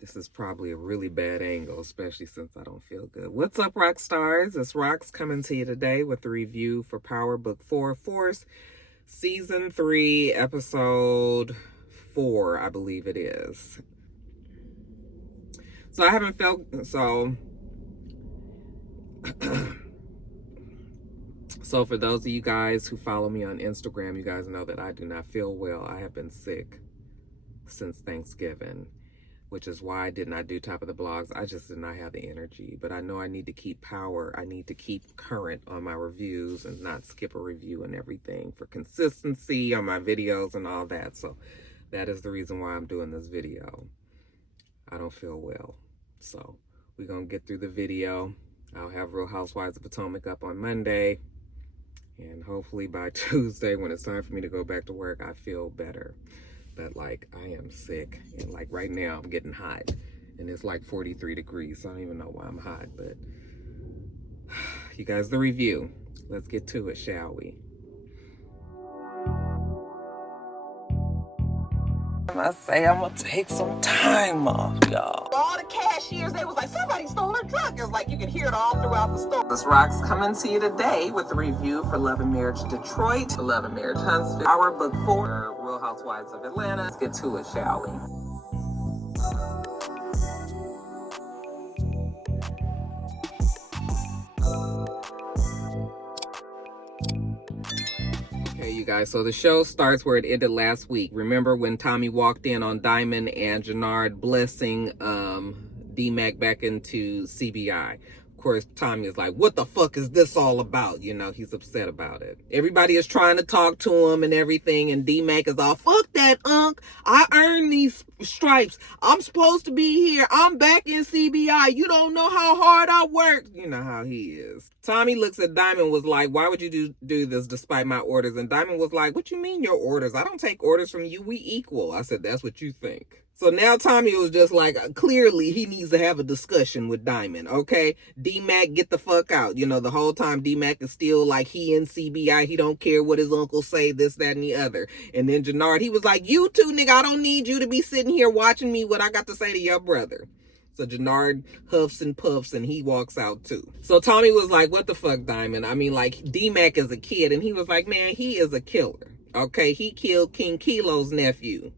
This is probably a really bad angle, especially since I don't feel good. What's up, Roxstars? It's Rox coming to you today with a review for Power Book 4 Force, Season 3, Episode 4, I believe it is. So I haven't felt... So for those of you guys who follow me on Instagram, you guys know that I do not feel well. I have been sick since Thanksgiving, which is why I did not do top of the blogs. I just did not have the energy, but I know I need to keep power. I need to keep current on my reviews and not skip a review and everything for consistency on my videos and all that. So that is the reason why I'm doing this video. I don't feel well. So we're going to get through the video. I'll have Real Housewives of Potomac up on Monday. And hopefully by Tuesday, when it's time for me to go back to work, I feel better. But like, I am sick. And like right now, I'm getting hot. And it's like 43 degrees. So I don't even know why I'm hot. But you guys, the review. Let's get to it, shall we? I say I'm gonna take some time off, y'all. All the cashiers, they was like, somebody stole her truck. It was like you could hear it all throughout the store. This Rox coming to you today with a review for Love and Marriage Detroit, Love and Marriage Huntsville, Power Book 4, Real Housewives of Atlanta. Let's get to it, shall we? You guys, so the show starts where it ended last week. Remember when Tommy walked in on Diamond and Jarard blessing D-Mac back into CBI? Of course, Tommy is like, what the fuck is this all about? You know, he's upset about it. Everybody is trying to talk to him and everything, and D-Mac is all, fuck that, Unc. I earned these stripes. I'm supposed to be here. I'm back in CBI. You don't know how hard I worked. You know how he is. Tommy looks at Diamond, was like, why would you do this despite my orders? And Diamond was like, what you mean your orders? I don't take orders from you. We equal. I said, that's what you think. So now Tommy was just like, clearly he needs to have a discussion with Diamond, okay? D-Mac, get the fuck out. You know, the whole time D-Mac is still like he in CBI. He don't care what his uncle say, this, that, and the other. And then Jarard, he was like, you too, nigga, I don't need you to be sitting here watching me what I got to say to your brother. So Jarard huffs and puffs and he walks out too. So Tommy was like, what the fuck, Diamond? I mean, like, D-Mac is a kid. And he was like, man, he is a killer, okay? He killed King Kilo's nephew.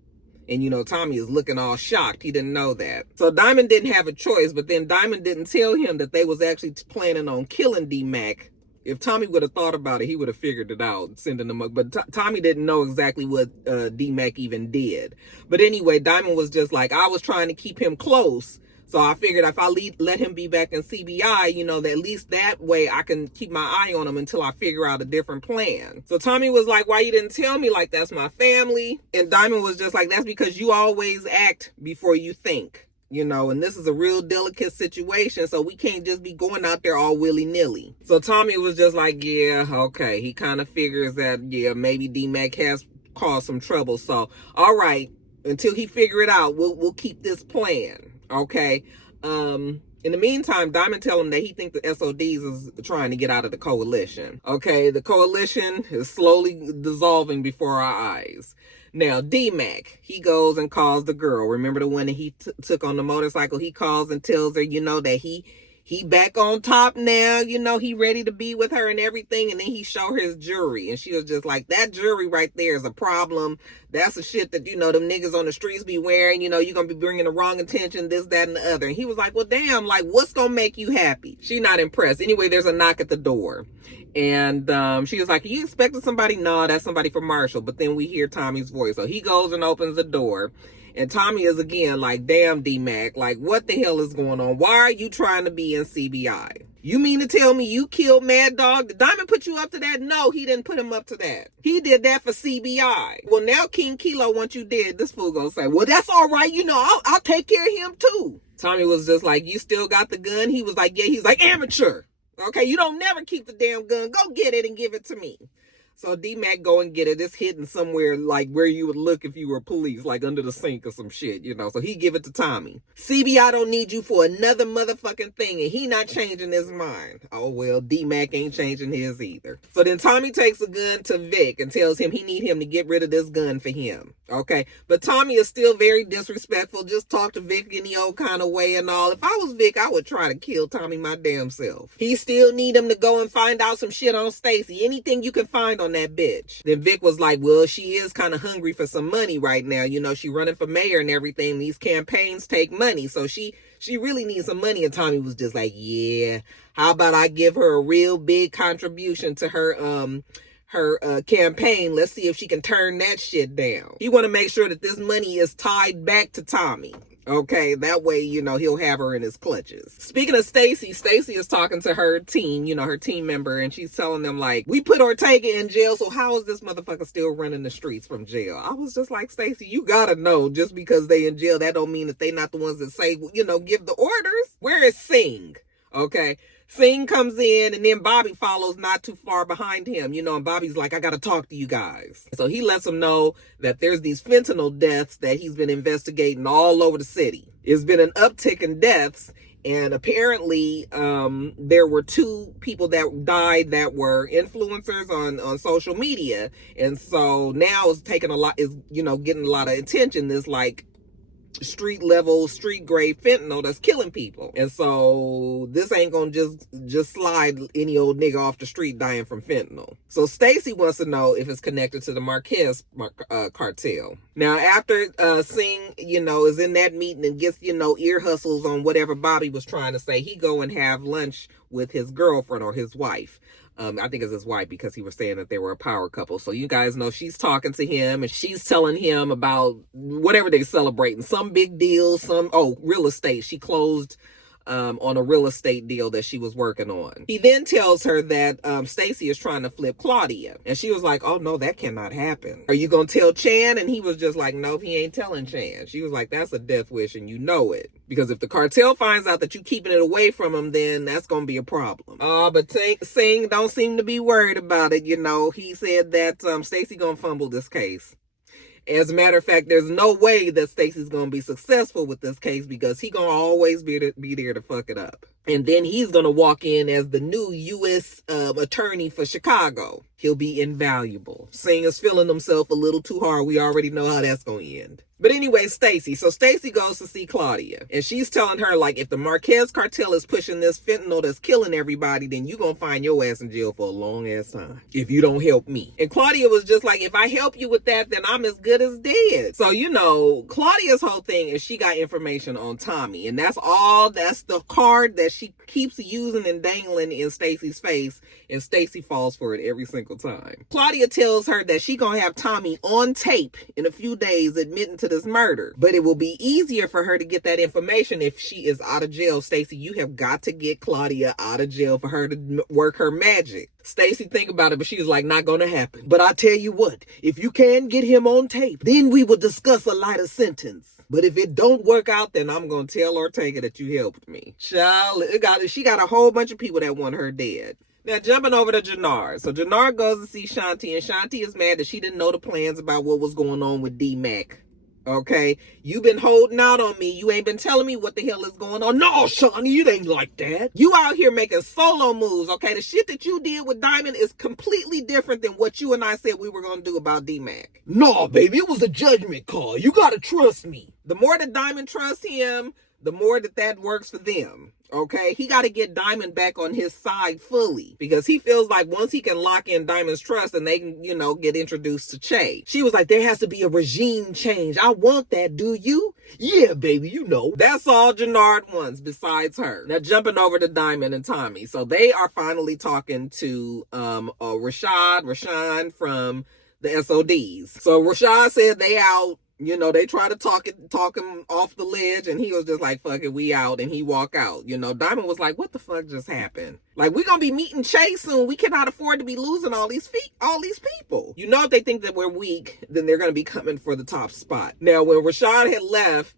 And, you know, Tommy is looking all shocked. He didn't know that. So Diamond didn't have a choice, but then Diamond didn't tell him that they was actually planning on killing D-Mac. If Tommy would have thought about it, he would have figured it out, sending them up. But Tommy didn't know exactly what D-Mac even did. But anyway, Diamond was just like, I was trying to keep him close. So I figured if I let him be back in CBI, you know, that at least that way I can keep my eye on him until I figure out a different plan. So Tommy was like, why you didn't tell me? Like, that's my family. And Diamond was just like, that's because you always act before you think, you know, and this is a real delicate situation. So we can't just be going out there all willy-nilly. So Tommy was just like, yeah, okay. He kind of figures that, yeah, maybe D-Mac has caused some trouble. So, all right, until he figure it out, we'll keep this plan. Okay. In the meantime, Diamond tell him that he thinks the SODs is trying to get out of the coalition. Okay, the coalition is slowly dissolving before our eyes. Now, D-Mac, he goes and calls the girl. Remember the one that he took on the motorcycle? He calls and tells her, you know, that he back on top now, you know, he ready to be with her and everything. And then he show her his jewelry. And she was just like, that jewelry right there is a problem. That's the shit that, you know, them niggas on the streets be wearing. You know, you're going to be bringing the wrong attention, this, that, and the other. And he was like, well, damn, like, what's going to make you happy? She not impressed. Anyway, there's a knock at the door. And she was like, are you expecting somebody? No, that's somebody from Marshall. But then we hear Tommy's voice. So he goes and opens the door. And Tommy is again like, damn, D-Mac, like, what the hell is going on? Why are you trying to be in CBI? You mean to tell me you killed Mad Dog? Did Diamond put you up to that? No, he didn't put him up to that. He did that for CBI. Well, now King Kilo wants you dead. This fool gonna say, well, that's all right. You know, I'll take care of him too. Tommy was just like, you still got the gun? He was like, yeah. He's like, amateur. Okay, you don't never keep the damn gun. Go get it and give it to me. So D-Mac go and get it. It's hidden somewhere like where you would look if you were police, like under the sink or some shit, you know. So he give it to Tommy. CBI don't need you for another motherfucking thing, and he not changing his mind. Oh well, D-Mac ain't changing his either. So then Tommy takes a gun to Vic and tells him he need him to get rid of this gun for him. Okay, but Tommy is still very disrespectful. Just talk to Vic any old kind of way and all. If I was Vic, I would try to kill Tommy my damn self. He still need him to go and find out some shit on Stacy. Anything you can find on that bitch. Then Vic was like, well, she is kind of hungry for some money right now. You know, she running for mayor and everything. These campaigns take money. So she really needs some money. And Tommy was just like, yeah, how about I give her a real big contribution to her campaign. Let's see if she can turn that shit down. He want to make sure that this money is tied back to Tommy. Okay, that way, you know, he'll have her in his clutches. Speaking of Stacy, Stacy is talking to her team, you know, her team member, and she's telling them, like, we put Ortega in jail, so how is this motherfucker still running the streets from jail? I was just like, Stacy, you gotta know, just because they in jail, that don't mean that they not the ones that say, you know, give the orders. Where is Singh? Okay, Singh comes in, and then Bobby follows not too far behind him, you know, and Bobby's like, I gotta talk to you guys. So he lets them know that there's these fentanyl deaths that he's been investigating all over the city. It's been an uptick in deaths, and apparently there were 2 people that died that were influencers on social media, and so now it's taking a lot, is, you know, getting a lot of attention, this like street level, street grade fentanyl that's killing people. And so this ain't gonna just slide any old nigga off the street dying from fentanyl. So Stacy wants to know if it's connected to the Marquez cartel. Now after Singh, you know, is in that meeting and gets, you know, ear hustles on whatever Bobby was trying to say, he go and have lunch with his girlfriend or his wife. I think it's his wife, because he was saying that they were a power couple. So you guys know she's talking to him and she's telling him about whatever they're celebrating. Some big deal, real estate. She closed on a real estate deal that she was working on. He then tells her that Stacy is trying to flip Claudia. And she was like, oh no, that cannot happen. Are you going to tell Chan? And he was just like, no, he ain't telling Chan. She was like, that's a death wish and you know it. Because if the cartel finds out that you keeping it away from him, then that's going to be a problem. But Singh don't seem to be worried about it. You know, he said that Stacy going to fumble this case. As a matter of fact, there's no way that Stacy's going to be successful with this case, because he going to always be there to fuck it up. And then he's going to walk in as the new U.S. attorney for Chicago. He'll be invaluable. Singh is feeling himself a little too hard. We already know how that's going to end. But anyway, Stacy. So Stacy goes to see Claudia. And she's telling her, like, if the Marquez cartel is pushing this fentanyl that's killing everybody, then you going to find your ass in jail for a long ass time if you don't help me. And Claudia was just like, if I help you with that, then I'm as good as dead. So, you know, Claudia's whole thing is she got information on Tommy. And that's the card that she keeps using and dangling in Stacy's face. And Stacy falls for it every single time. Claudia tells her that she gonna have Tommy on tape in a few days admitting to this murder. But it will be easier for her to get that information if she is out of jail. Stacy, you have got to get Claudia out of jail for her to work her magic. Stacy think about it, but she's like, not gonna happen. But I tell you what, if you can get him on tape, then we will discuss a lighter sentence. But if it don't work out, then I'm gonna tell Ortega that you helped me. Child, she got a whole bunch of people that want her dead. Now, jumping over to Jarard. So Jarard goes to see Shanti, and Shanti is mad that she didn't know the plans about what was going on with D-Mac. Okay? You been holding out on me. You ain't been telling me what the hell is going on. No, Shawnee, it ain't like that. You out here making solo moves, okay? The shit that you did with Diamond is completely different than what you and I said we were going to do about D-Mac. No, baby, it was a judgment call. You gotta trust me. The more that Diamond trusts him, the more that works for them. Okay, he got to get Diamond back on his side fully, because he feels like once he can lock in Diamond's trust, and they can, you know, get introduced to Che. She was like, there has to be a regime change. I want that. Do you? Yeah, baby, you know. That's all Jarard wants besides her. Now, jumping over to Diamond and Tommy. So they are finally talking to Rashad from the SODs. So Rashad said they out. You know, they try to talk him off the ledge, and he was just like, fuck it, we out, and he walk out. You know, Diamond was like, what the fuck just happened? Like, we gonna be meeting Che soon. We cannot afford to be losing all these people. You know, if they think that we're weak, then they're gonna be coming for the top spot. Now, when Rashad had left,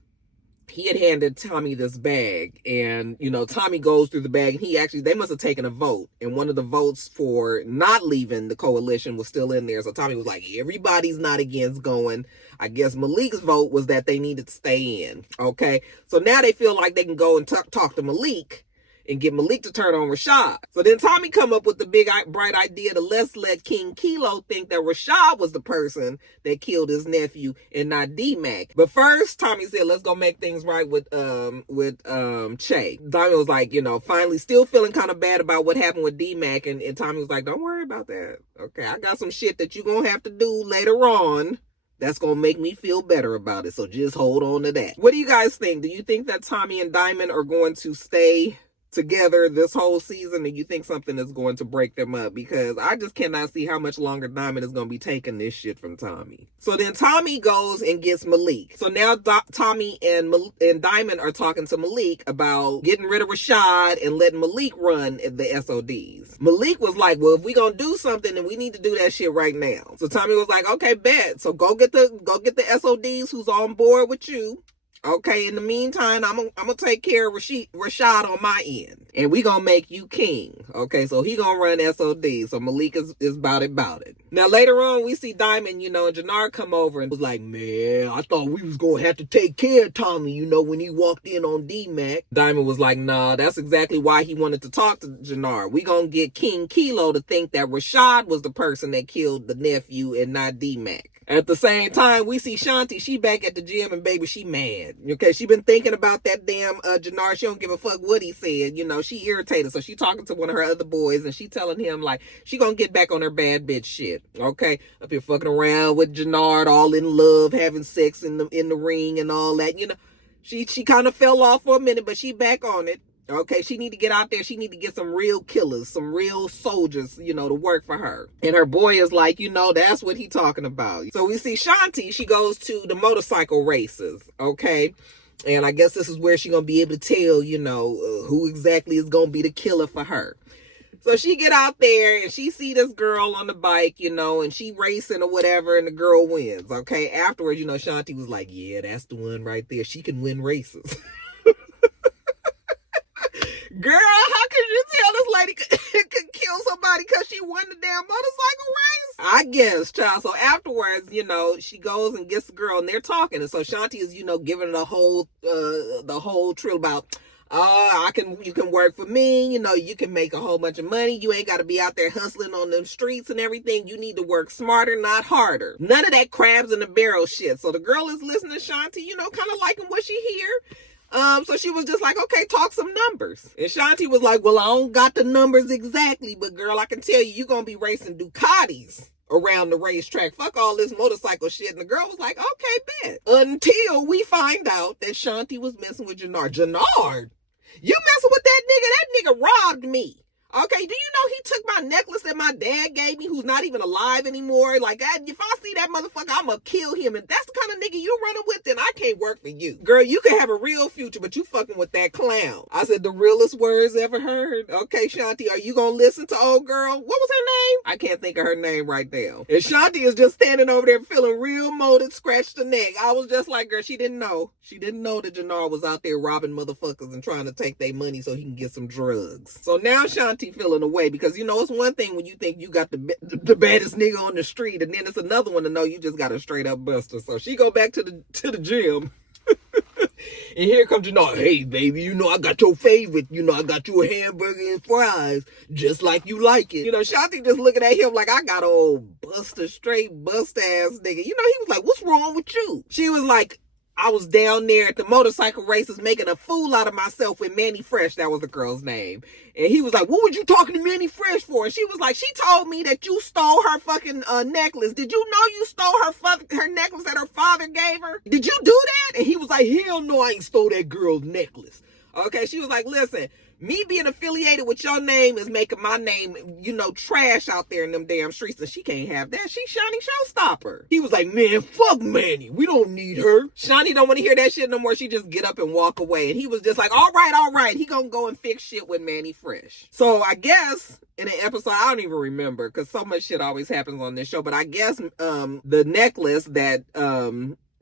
he had handed Tommy this bag, and Tommy goes through the bag, and they must have taken a vote, and one of the votes for not leaving the coalition was still in there. So Tommy was like, everybody's not against going. I guess Malik's vote was that they needed to stay in. Okay, so now they feel like they can go and talk to Malik and get Malik to turn on Rashad. So then Tommy come up with the big bright idea to let's let King Kilo think that Rashad was the person that killed his nephew and not D-Mac. But first, Tommy said, let's go make things right with Che. Tommy was like, finally still feeling kind of bad about what happened with D-Mac, and Tommy was like, don't worry about that. Okay, I got some shit that you're gonna have to do later on that's going to make me feel better about it. So just hold on to that. What do you guys think? Do you think that Tommy and Diamond are going to stay together this whole season, and you think something is going to break them up? Because I just cannot see how much longer Diamond is going to be taking this shit from Tommy. So then Tommy goes and gets Malik. So now Tommy and Diamond are talking to Malik about getting rid of Rashad and letting Malik run the SODs. Malik was like, well, if we gonna do something, then we need to do that shit right now. So Tommy was like, okay, bet. So go get the SODs who's on board with you. Okay, in the meantime, I'm gonna take care of Rashad on my end. And we gonna make you king. Okay, so he gonna run SOD. So Malik is about it. Now later on, we see Diamond, and Jarard come over and was like, man, I thought we was gonna have to take care of Tommy, when he walked in on D-Mac. Diamond was like, nah, that's exactly why he wanted to talk to Jarard. We gonna get King Kilo to think that Rashad was the person that killed the nephew and not D-Mac. At the same time, we see Shanti. She back at the gym, and baby, she mad. Okay, she been thinking about that damn Jarard. She don't give a fuck what he said. She irritated. So she talking to one of her other boys, and she telling him like she gonna get back on her bad bitch shit. Okay, up here fucking around with Jarard, all in love, having sex in the ring and all that. She kind of fell off for a minute, but she back on it. Okay, she need to get out there. She need to get some real killers, some real soldiers, to work for her. And her boy is like, that's what he talking about. So we see Shanti. She goes to the motorcycle races. Okay. And I guess this is where she gonna be able to tell, who exactly is gonna be the killer for her. So she get out there and she see this girl on the bike, and she racing or whatever, and the girl wins. Okay. Afterwards, Shanti was like, yeah, that's the one right there. She can win races. Girl, how could you tell this lady could kill somebody because she won the damn motorcycle race? I guess, child. So afterwards, she goes and gets the girl, and they're talking. And so Shanti is, giving her the whole trill about, you can work for me. You can make a whole bunch of money. You ain't got to be out there hustling on them streets and everything. You need to work smarter, not harder. None of that crabs in the barrel shit. So the girl is listening to Shanti, kind of liking what she hear. So she was just like, okay, talk some numbers. And Shanti was like, well, I don't got the numbers exactly, but girl, I can tell you're going to be racing Ducatis around the racetrack. Fuck all this motorcycle shit. And the girl was like, okay, bet. Until we find out that Shanti was messing with Jarard. Jarard? You messing with that nigga? That nigga robbed me. Okay, do you know he took my necklace that my dad gave me, who's not even alive anymore? Like, if I see that motherfucker, I'm gonna kill him. And that's the kind of nigga you running with, then I can't work for you. Girl, you can have a real future, but you fucking with that clown. I said the realest words ever heard. Okay, Shanti, are you gonna listen to old girl? What was her name? I can't think of her name right now. And Shanti is just standing over there feeling real molded, scratched the neck. I was just like, girl, she didn't know. She didn't know that Jarard was out there robbing motherfuckers and trying to take their money so he can get some drugs. So now Shanti feeling away, because it's one thing when you think you got the baddest nigga on the street, and then it's another one to know you just got a straight up buster. So she go back to the gym. And here comes Jarard. Hey, baby, I got your favorite. I got you a hamburger and fries, just like you like it. Shanti just looking at him like, I got an old buster, straight bust ass nigga. He was like, what's wrong with you? She was like, I was down there at the motorcycle races making a fool out of myself with Manny Fresh. That was the girl's name. And he was like, what were you talking to Manny Fresh for? And she was like, she told me that you stole her fucking necklace. Did you know you stole her necklace that her father gave her? Did you do that? And he was like, hell no, I ain't stole that girl's necklace. Okay, she was like, listen, me being affiliated with your name is making my name, trash out there in them damn streets, and she can't have that. She's Shani Showstopper. He was like, man, fuck Manny. We don't need her. Shani don't want to hear that shit no more. She just get up and walk away. And he was just like, all right. He gonna go and fix shit with Manny Fresh. So I guess in an episode, I don't even remember, because so much shit always happens on this show, but I guess the necklace that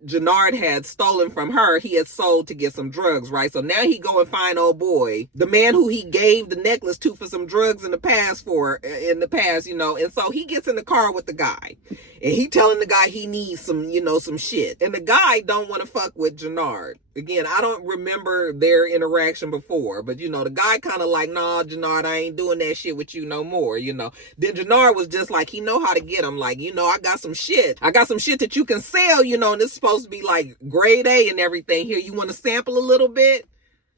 Jarard had stolen from her, he had sold to get some drugs, right? So now he go and find old boy, the man who he gave the necklace to for some drugs in the past, and so he gets in the car with the guy, and he telling the guy he needs some shit, and the guy don't want to fuck with Jarard. Again, I don't remember their interaction before, but the guy kind of like, nah, Jarard, I ain't doing that shit with you no more, Then Jarard was just like, he know how to get him, like, I got some shit that you can sell, and it's supposed to be like grade A and everything. Here, you want to sample a little bit?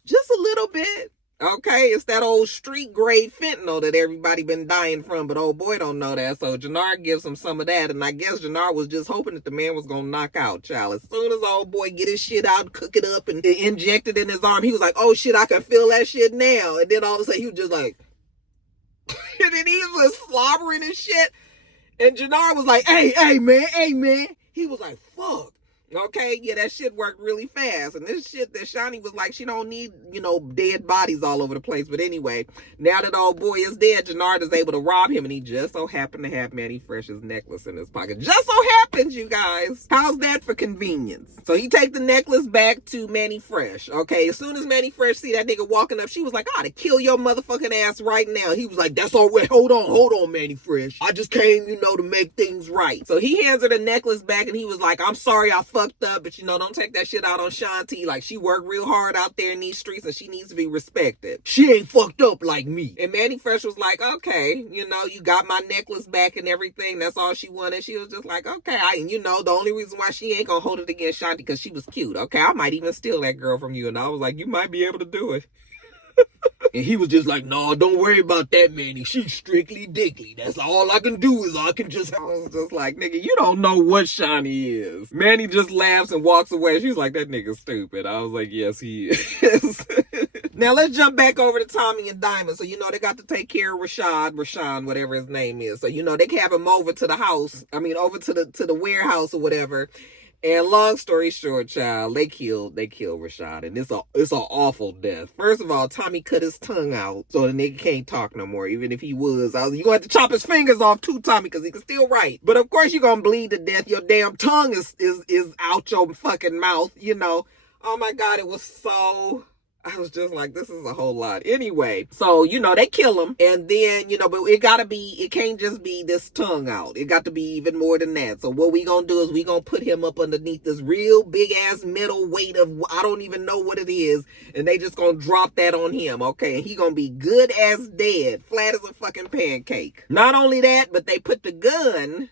Just a little bit. Okay, it's that old street grade fentanyl that everybody been dying from, but old boy don't know that. So Jarard gives him some of that, and I guess Jarard was just hoping that the man was gonna knock out, child. As soon as old boy get his shit out, cook it up, and inject it in his arm, he was like, oh shit, I can feel that shit now. And then all of a sudden he was just like, and then he was slobbering and shit. And Jarard was like, hey man. He was like, fuck. Okay, yeah, that shit worked really fast. And this shit that Shanti was like, she don't need, dead bodies all over the place. But anyway, now that old boy is dead, Jarard is able to rob him. And he just so happened to have Manny Fresh's necklace in his pocket. Just so happens, you guys. How's that for convenience? So he take the necklace back to Manny Fresh. Okay, as soon as Manny Fresh see that nigga walking up, she was like, I ought to kill your motherfucking ass right now. He was like, that's all right. Hold on, Manny Fresh. I just came, to make things right. So he hands her the necklace back, and he was like, I'm sorry I fucked up, but don't take that shit out on Shanti. Like, she worked real hard out there in these streets, and she needs to be respected. She ain't fucked up like me. And Manny Fresh was like, okay, you got my necklace back and everything. That's all she wanted. She was just like, okay, the only reason why she ain't gonna hold it against Shanti because she was cute. Okay, I might even steal that girl from you. And I was like, you might be able to do it. And he was just like, no, don't worry about that, Manny. She's strictly dickly. That's all I can do is I was just like, nigga, you don't know what Shanti is. Manny just laughs and walks away. She's like, that nigga's stupid. I was like, yes, he is. Now let's jump back over to Tommy and Diamond. So, they got to take care of Rashad, whatever his name is. So, they can have him over to the house. Over to the warehouse or whatever. And long story short, child, they killed Rashad, and it's an awful death. First of all, Tommy cut his tongue out, so the nigga can't talk no more. Even if he was, you gonna have to chop his fingers off too, Tommy, because he can still write. But of course, you're gonna bleed to death. Your damn tongue is out your fucking mouth. Oh my God, it was so. I was just like, this is a whole lot. Anyway, so, they kill him. And then, but it can't just be this tongue out. It got to be even more than that. So what we gonna do is we gonna put him up underneath this real big ass metal weight of, I don't even know what it is. And they just gonna drop that on him. Okay. And he gonna be good as dead. Flat as a fucking pancake. Not only that, but they put the gun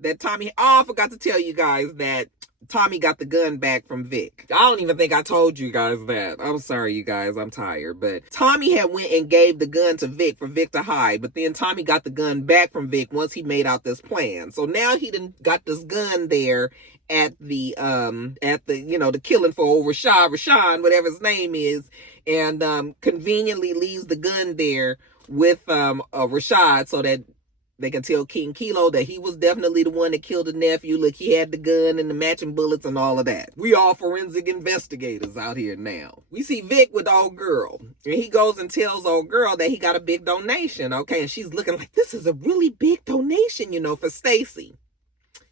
that Tommy, I forgot to tell you guys that Tommy got the gun back from Vic. I don't even think I told you guys that. I'm sorry, you guys. I'm tired. But Tommy had went and gave the gun to Vic for Vic to hide. But then Tommy got the gun back from Vic once he made out this plan. So now he done got this gun there at the the killing for old Rashad, whatever his name is, and conveniently leaves the gun there with Rashad so that they can tell King Kilo that he was definitely the one that killed the nephew. Look, he had the gun and the matching bullets and all of that. We all forensic investigators out here now. We see Vic with old girl. And he goes and tells old girl that he got a big donation, okay? And she's looking like, this is a really big donation, for Stacy.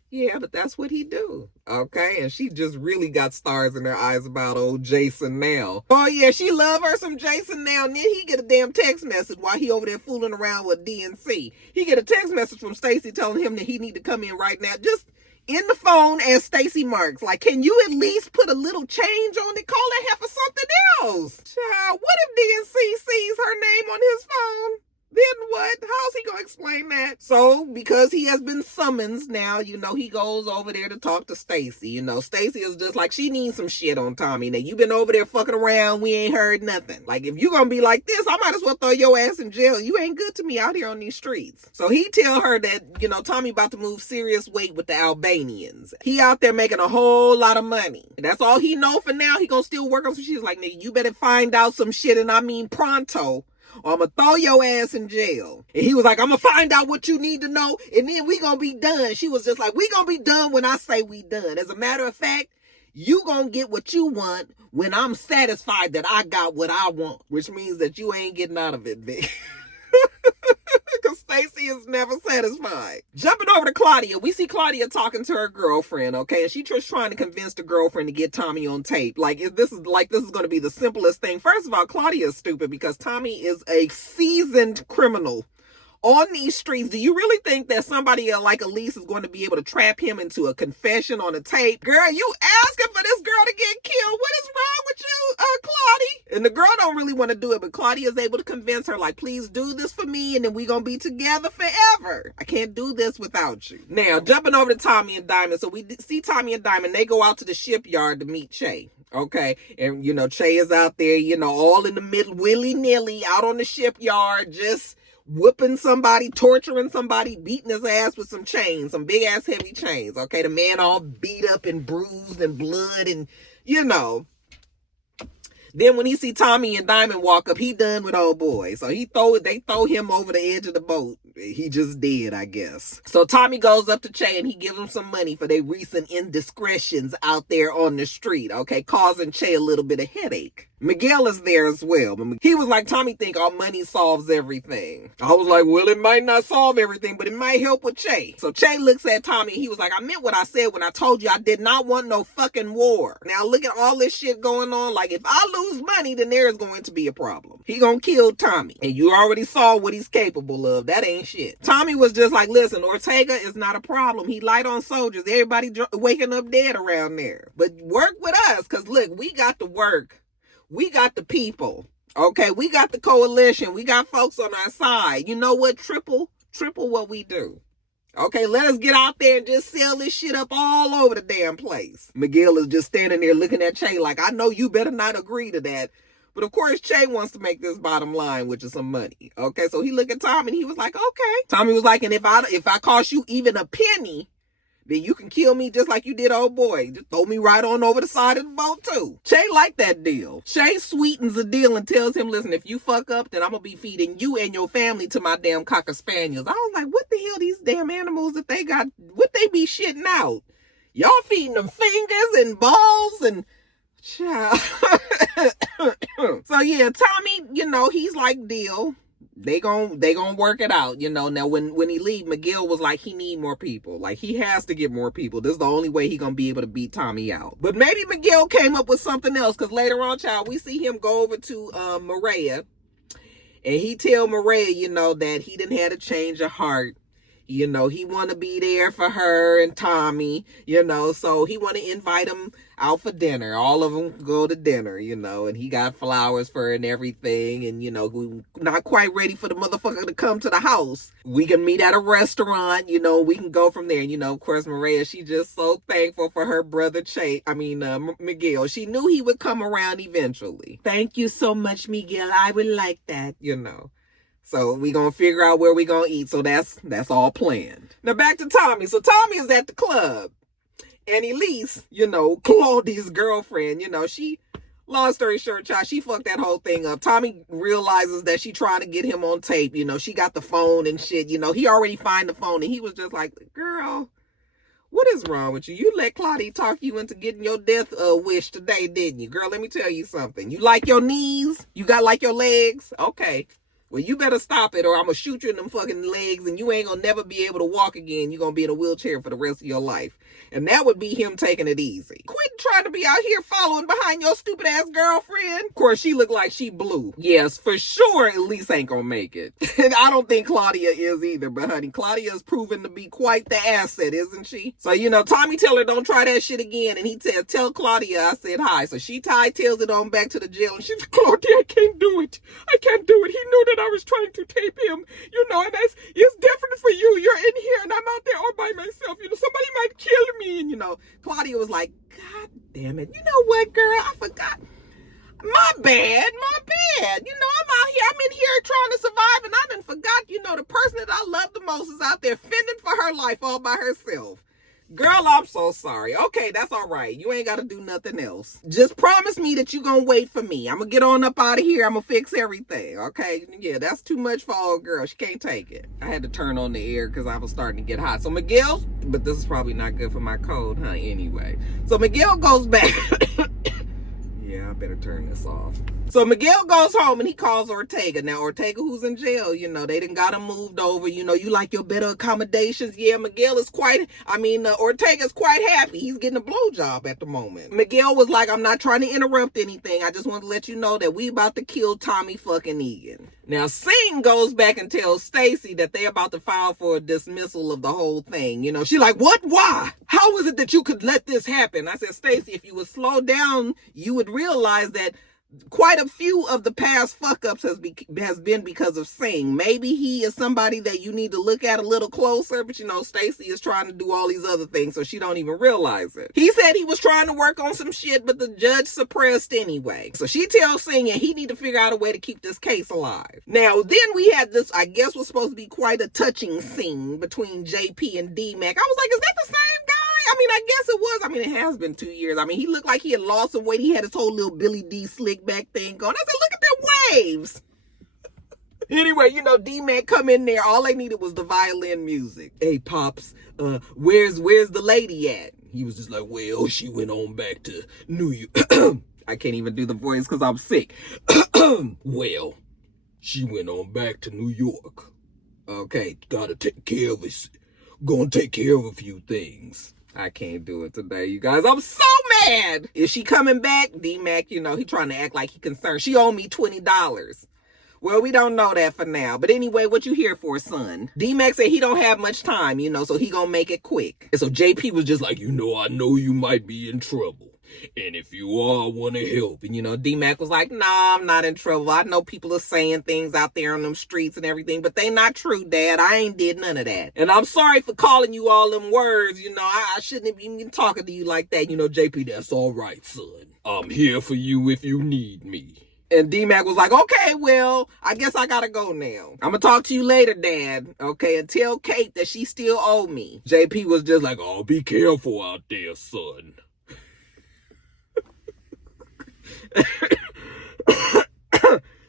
Yeah, but that's what he do, okay? And she just really got stars in her eyes about old Jason now. Oh, yeah, she love her some Jason now. And then he get a damn text message while he over there fooling around with DNC. He get a text message from Stacy telling him that he need to come in right now. Just in the phone as Stacy Marks. Like, can you at least put a little change on it? Call that heifer something else. Child, what if DNC sees her name on his phone? Then what? How's he gonna explain that? So, because he has been summoned now, he goes over there to talk to Stacy. Stacy is just like, she needs some shit on Tommy. Now, you been over there fucking around, we ain't heard nothing. Like, if you gonna be like this, I might as well throw your ass in jail. You ain't good to me out here on these streets. So he tell her that, Tommy about to move serious weight with the Albanians. He out there making a whole lot of money. That's all he know for now. He gonna still work on some shit. She's like, nigga, you better find out some shit, and I mean pronto, or I'm going to throw your ass in jail. And he was like, I'm going to find out what you need to know, and then we going to be done. She was just like, we going to be done when I say we done. As a matter of fact, you going to get what you want when I'm satisfied that I got what I want, which means that you ain't getting out of it, Vic. Because Stacy is never satisfied. Jumping over to Claudia, we see Claudia talking to her girlfriend, okay? And she's just trying to convince the girlfriend to get Tommy on tape. Like, this is going to be the simplest thing. First of all, Claudia is stupid because Tommy is a seasoned criminal on these streets. Do you really think that somebody like Elise is going to be able to trap him into a confession on a tape? Girl, you asking for this girl to get killed. What is wrong with you, Claudia? And the girl don't really want to do it, but Claudia is able to convince her, like, please do this for me, and then we gonna be together forever. I can't do this without you. Now, jumping over to Tommy and Diamond. So we see Tommy and Diamond. They go out to the shipyard to meet Che. Okay, and Che is out there, all in the middle, willy-nilly, out on the shipyard, just whooping somebody, torturing somebody, beating his ass with some chains, some big ass heavy chains. Okay, the man all beat up and bruised and blood and Then when he see Tommy and Diamond walk up, he done with old boy. So they throw him over the edge of the boat. He just dead, I guess. So Tommy goes up to Che and he gives him some money for their recent indiscretions out there on the street, okay, causing Che a little bit of headache. Miguel is there as well. He was like, Tommy think all money solves everything. I was like, well, it might not solve everything, but it might help with Che. So Che looks at Tommy and he was like, I meant what I said when I told you I did not want no fucking war. Now look at all this shit going on. Like, if I lose money, then there is going to be a problem. He gonna kill Tommy. And you already saw what he's capable of. That ain't shit. Tommy was just like, listen, Ortega is not a problem. He light on soldiers. Everybody waking up dead around there. But work with us, because look, we got the work. We got the people, okay? We got the coalition. We got folks on our side. You know what? Triple what we do. Okay, let us get out there and just sell this shit up all over the damn place. Miguel is just standing there looking at Che like, I know you better not agree to that. But of course, Che wants to make this bottom line, which is some money. Okay, so he looked at Tommy and he was like, okay. Tommy was like, and if I cost you even a penny, then you can kill me just like you did old boy. Just throw me right on over the side of the boat too. Che liked that deal. Che sweetens the deal and tells him, listen, if you fuck up, then I'm going to be feeding you and your family to my damn Cocker Spaniels. I was like, what the hell these damn animals that they got, what they be shitting out? Y'all feeding them fingers and balls and... Child. So yeah, Tommy, he's like, deal. They gon' work it out, Now when he leave, Miguel was like, he need more people. Like, he has to get more people. This is the only way he gonna be able to beat Tommy out. But maybe Miguel came up with something else, because later on, child, we see him go over to Maria, and he tell Maria, that he didn't have a change of heart. He want to be there for her and Tommy, so he want to invite him out for dinner. All of them go to dinner, and he got flowers for her and everything. And, we not quite ready for the motherfucker to come to the house. We can meet at a restaurant, we can go from there. And, of course, Maria, she just so thankful for her brother, Miguel. She knew he would come around eventually. Thank you so much, Miguel. I would like that, So we gonna figure out where we gonna eat. So that's all planned. Now back to Tommy. So Tommy is at the club. And Elise, Claudia's girlfriend, she, long story short, child, she fucked that whole thing up. Tommy realizes that she trying to get him on tape. She got the phone and shit. He already find the phone. And he was just like, girl, what is wrong with you? You let Claudia talk you into getting your death wish today, didn't you? Girl, let me tell you something. You like your knees? You got like your legs? Okay. Well, you better stop it or I'm going to shoot you in them fucking legs and you ain't going to never be able to walk again. You're going to be in a wheelchair for the rest of your life. And that would be him taking it easy. Quit trying to be out here following behind your stupid ass girlfriend. Of course, she looked like she blew. Yes, for sure, Elise ain't going to make it. And I don't think Claudia is either. But honey, Claudia is proven to be quite the asset, isn't she? So, Tommy tell her don't try that shit again. And he says, tell Claudia I said hi. So she tails it on back to the jail. And she's like, Claudia, I can't do it. I can't do it. He knew that I was trying to tape him, and it's different for you. You're in here and I'm out there all by myself. Somebody might kill me. And, Claudia was like, God damn it. You know what, girl? I forgot. My bad. I'm out here. I'm in here trying to survive and I done forgot, the person that I love the most is out there fending for her life all by herself. Girl, I'm so sorry. Okay, that's all right. You ain't got to do nothing else. Just promise me that you going to wait for me. I'm going to get on up out of here. I'm going to fix everything. Okay? Yeah, that's too much for old girl. She can't take it. I had to turn on the air because I was starting to get hot. So Miguel, but this is probably not good for my cold, huh? Anyway. So Miguel goes back. Yeah. better turn this off. So Miguel goes home and he calls Ortega. Now, Ortega, who's in jail, you know, they done got him moved over. You know, you like your better accommodations. Yeah, Miguel is Ortega's quite happy. He's getting a blowjob at the moment. Miguel was like, I'm not trying to interrupt anything. I just want to let you know that we about to kill Tommy fucking Egan. Now, Singh goes back and tells Stacy that they about to file for a dismissal of the whole thing. You know, she like, what? Why? How is it that you could let this happen? I said, Stacy, if you would slow down, you would realize that quite a few of the past fuck-ups has been because of Singh. Maybe he is somebody that you need to look at a little closer, but you know, Stacy is trying to do all these other things, so she don't even realize it. He said he was trying to work on some shit, but the judge suppressed anyway. So she tells Singh he need to figure out a way to keep this case alive. Now, then we had this, I guess was supposed to be quite a touching scene between JP and D-Mac. I was like, is that the same guy? I mean, I guess it was. I mean, it has been 2 years. I mean, he looked like he had lost some weight. He had his whole little Billy D slick back thing going. I said, look at them waves. Anyway, you know, D-Mac come in there. All they needed was the violin music. Hey, Pops, where's the lady at? He was just like, well, she went on back to New York. I can't even do the voice because I'm sick. Well, she went on back to New York. Okay, gotta take care of it. Gonna take care of a few things. I can't do it today, you guys. I'm so mad. Is she coming back? D-Mac, you know, he trying to act like he concerned. She owed me $20. Well, we don't know that for now. But anyway, what you here for, son? D-Mac said he don't have much time, you know, so he gonna make it quick. And so JP was just like, you know, I know you might be in trouble. And if you are, I want to help. And, you know, D-Mac was like, nah, I'm not in trouble. I know people are saying things out there on them streets and everything, but they not true, Dad. I ain't did none of that. And I'm sorry for calling you all them words. You know, I shouldn't have even been talking to you like that. You know, JP, that's all right, son. I'm here for you if you need me. And D-Mac was like, okay, well, I guess I gotta go now. I'm gonna talk to you later, Dad. Okay, and tell Kate that she still owe me. JP was just like, oh, be careful out there, son.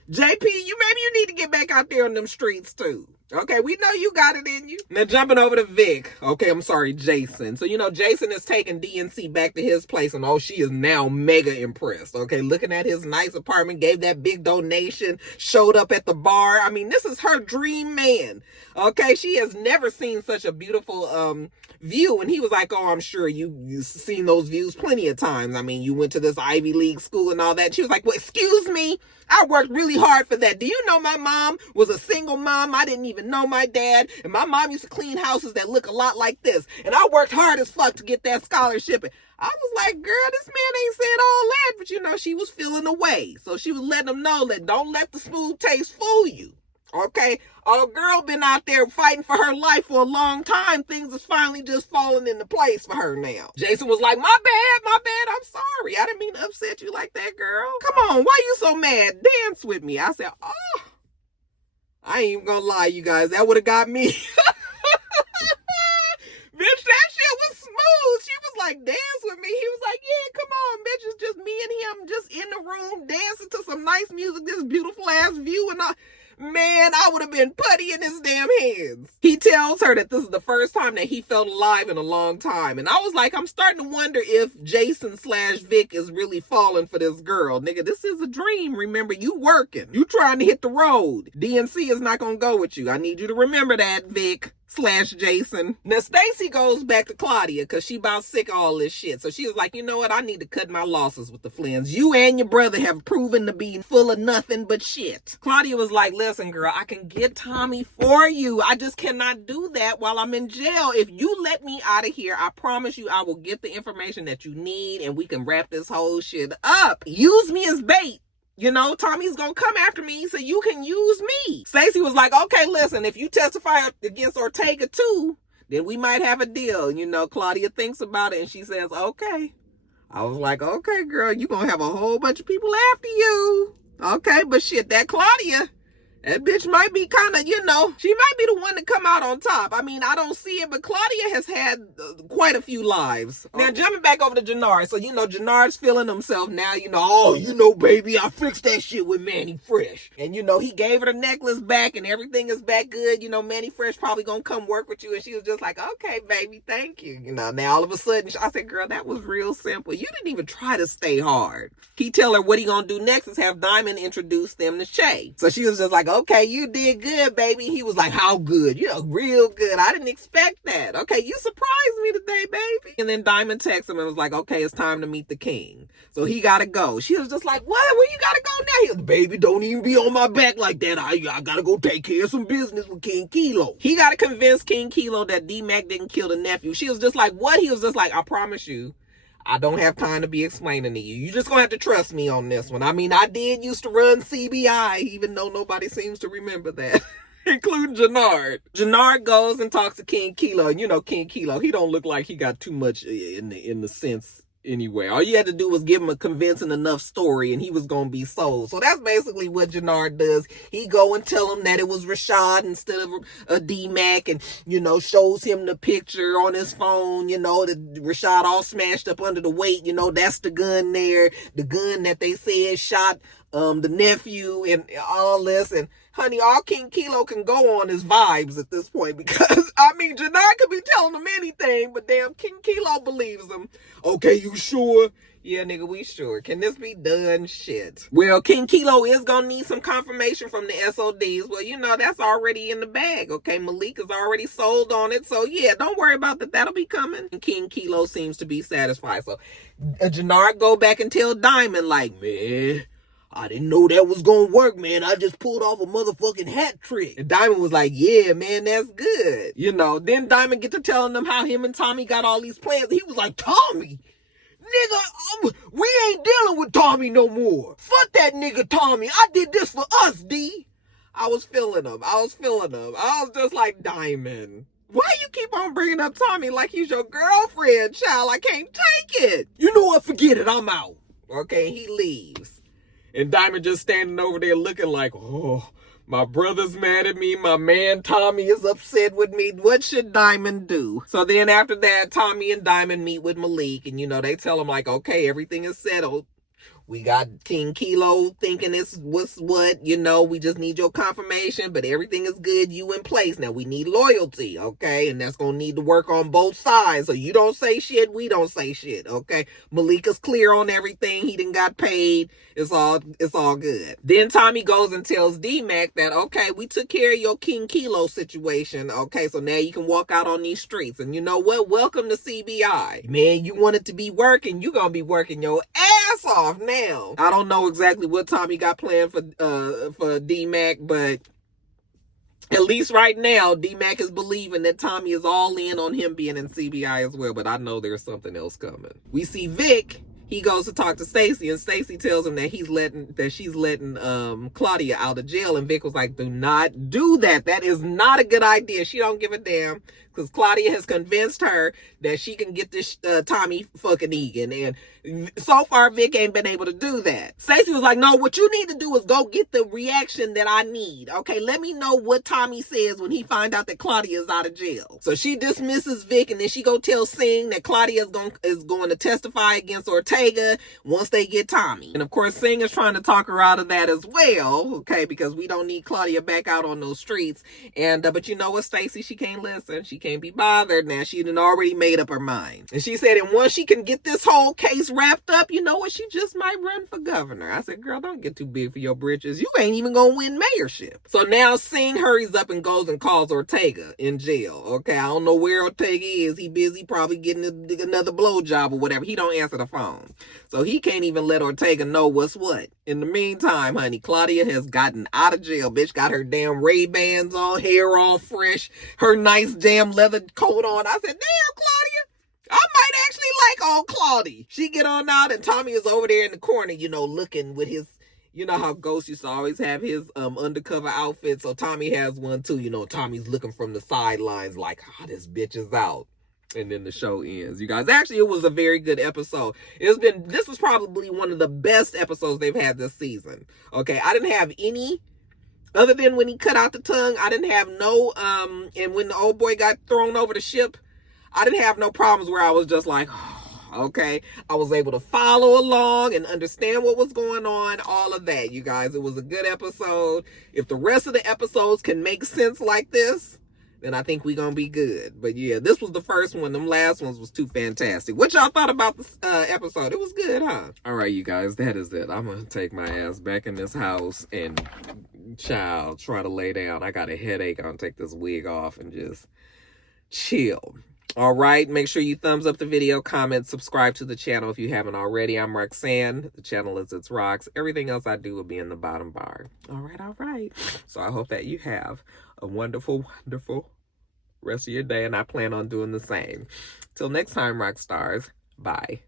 JP, maybe you need to get back out there on them streets too. Okay, we know you got it in you. Now jumping over to Vic. Okay, I'm sorry, Jason. So, you know, Jason is taking DNC back to his place and oh, she is now mega impressed. Okay, looking at his nice apartment, gave that big donation, showed up at the bar. I mean, this is her dream man. Okay, she has never seen such a beautiful view. And he was like, oh, I'm sure you've seen those views plenty of times. I mean, you went to this Ivy League school and all that. And she was like, well, excuse me. I worked really hard for that. Do you know my mom was a single mom? I didn't even know my dad. And my mom used to clean houses that look a lot like this. And I worked hard as fuck to get that scholarship. And I was like, girl, this man ain't said all that. But, you know, she was feeling away. So she was letting him know that don't let the smooth taste fool you. Okay, a girl been out there fighting for her life for a long time. Things is finally just falling into place for her now. Jason was like, my bad, I'm sorry. I didn't mean to upset you like that, girl. Come on, why you so mad? Dance with me. I said, oh, I ain't even gonna lie, you guys. That would have got me. Bitch, that shit was smooth. She was like, dance with me. He was like, yeah, come on, bitch. It's just me and him just in the room dancing to some nice music, this beautiful ass view and all. Man, I would have been putty in his damn hands. He tells her that this is the first time that he felt alive in a long time. And I was like, I'm starting to wonder if Jason/Vic is really falling for this girl. Nigga, this is a dream. Remember, you working. You trying to hit the road. DNC is not going to go with you. I need you to remember that, Vic/Jason. Now, Stacy goes back to Claudia because she about sick of all this shit. So she was like, you know what? I need to cut my losses with the Flynns. You and your brother have proven to be full of nothing but shit. Claudia was like, listen, girl, I can get Tommy for you. I just cannot do that while I'm in jail. If you let me out of here, I promise you I will get the information that you need and we can wrap this whole shit up. Use me as bait. You know, Tommy's gonna come after me, so you can use me. Stacy was like, okay, listen, if you testify against Ortega too, then we might have a deal. You know, Claudia thinks about it and she says, okay. I was like, okay, girl, you gonna have a whole bunch of people after you. Okay, but shit, that Claudia, That bitch might be kind of, she might be the one to come out on top. I mean, I don't see it, but Claudia has had quite a few lives. Now, jumping back over to Jarard. So, Jarard's feeling himself now, baby, I fixed that shit with Manny Fresh. And, he gave her the necklace back and everything is back good. Manny Fresh probably gonna come work with you. And she was just like, okay, baby, thank you. Now all of a sudden, I said, girl, that was real simple. You didn't even try to stay hard. He tell her what he gonna do next is have Diamond introduce them to Shay. So she was just like, okay, you did good, baby. He was like, how good? Real good. I didn't expect that. Okay, you surprised me today, baby. And then Diamond texted him and was like, okay, it's time to meet the king. So he gotta go. She was just like, what? Where you gotta go now? He was, baby, don't even be on my back like that. I gotta go take care of some business with King Kilo. He gotta convince King Kilo that D-Mac didn't kill the nephew. She was just like, what? He was just like, I promise you, I don't have time to be explaining to you. You just gonna have to trust me on this one. I mean, I did used to run CBI, even though nobody seems to remember that. Including Jarard. Jarard goes and talks to King Kilo. King Kilo, he don't look like he got too much in the sense anyway. All you had to do was give him a convincing enough story and he was going to be sold. So that's basically what Jarard does. He go and tell him that it was Rashad instead of a D-Mac and, shows him the picture on his phone, the Rashad all smashed up under the weight. That's the gun there. The gun that they said shot the nephew and all this. And honey, all King Kilo can go on is vibes at this point because, Jarard could be telling him anything, but damn, King Kilo believes him. Okay, you sure? Yeah, nigga, we sure. Can this be done? Shit. Well, King Kilo is gonna need some confirmation from the SODs. Well, that's already in the bag, okay? Malik is already sold on it. So, yeah, don't worry about that. That'll be coming. And King Kilo seems to be satisfied. So, Jarard go back and tell Diamond, like, man, I didn't know that was gonna work, man. I just pulled off a motherfucking hat trick. And Diamond was like, yeah, man, that's good. Then Diamond get to telling them how him and Tommy got all these plans. He was like, Tommy? Nigga, we ain't dealing with Tommy no more. Fuck that nigga Tommy. I did this for us, D. I was feeling him. I was just like, Diamond, why you keep on bringing up Tommy like he's your girlfriend, child? I can't take it. You know what? Forget it. I'm out. Okay, he leaves. And Diamond just standing over there looking like, oh, my brother's mad at me. My man Tommy is upset with me. What should Diamond do? So then after that, Tommy and Diamond meet with Malik. And, they tell him like, okay, everything is settled. We got King Kilo thinking it's what's what, we just need your confirmation, but everything is good, you in place. Now we need loyalty, okay? And that's gonna need to work on both sides. So you don't say shit, we don't say shit, okay? Malik is clear on everything, he done got paid, it's all good. Then Tommy goes and tells D-Mac that, okay, we took care of your King Kilo situation, okay? So now you can walk out on these streets. And you know what? Welcome to CBI. Man, you want it to be working, you gonna be working your ass off now. I don't know exactly what Tommy got planned for D-Mac, but at least right now, D-Mac is believing that Tommy is all in on him being in CBI as well, but I know there's something else coming. We see Vic. He goes to talk to Stacy, and Stacy tells him that she's letting Claudia out of jail, and Vic was like, do not do that. That is not a good idea. She don't give a damn, because Claudia has convinced her that she can get this Tommy fucking Egan, and so far Vic ain't been able to do that. Stacy was like, no, what you need to do is go get the reaction that I need, okay? Let me know what Tommy says when he find out that Claudia is out of jail. So she dismisses Vic, and then she go tell Singh that Claudia is going to testify against Ortega once they get Tommy. And of course, Singh is trying to talk her out of that as well, okay? Because we don't need Claudia back out on those streets. And but you know what, Stacy? She can't listen. She can't be bothered now. She done already made up her mind. And she said, and once she can get this whole case wrapped up, you know what? She just might run for governor. I said, girl, don't get too big for your britches. You ain't even gonna win mayorship. So now Singh hurries up and goes and calls Ortega in jail. Okay, I don't know where Ortega is. He busy probably getting another blowjob or whatever. He don't answer the phone. So he can't even let Ortega know what's what. In the meantime, honey, Claudia has gotten out of jail. Bitch got her damn Ray-Bans on, hair all fresh, her nice damn leather coat on. I said, damn, Claudia, I might actually like old Claudia. She get on out, and Tommy is over there in the corner, looking with his, how Ghost used to always have his undercover outfit. So Tommy has one too. Tommy's looking from the sidelines like, this bitch is out. And then the show ends. You guys, actually, it was a very good episode. This is probably one of the best episodes they've had this season. Okay, I didn't have any Other than when he cut out the tongue, I didn't have no, and when the old boy got thrown over the ship, I didn't have no problems where I was just like, okay. I was able to follow along and understand what was going on, all of that, you guys. It was a good episode. If the rest of the episodes can make sense like this, then I think we're going to be good. But yeah, this was the first one. Them last ones was too fantastic. What y'all thought about this episode? It was good, huh? All right, you guys, that is it. I'm going to take my ass back in this house and, child, try to lay down. I got a headache. I'm going to take this wig off and just chill. All right, make sure you thumbs up the video, comment, subscribe to the channel if you haven't already. I'm Roxanne. The channel is itsrox. Everything else I do will be in the bottom bar. All right. So I hope that you have a wonderful, wonderful rest of your day, and I plan on doing the same. Till next time, Roxstars. Bye.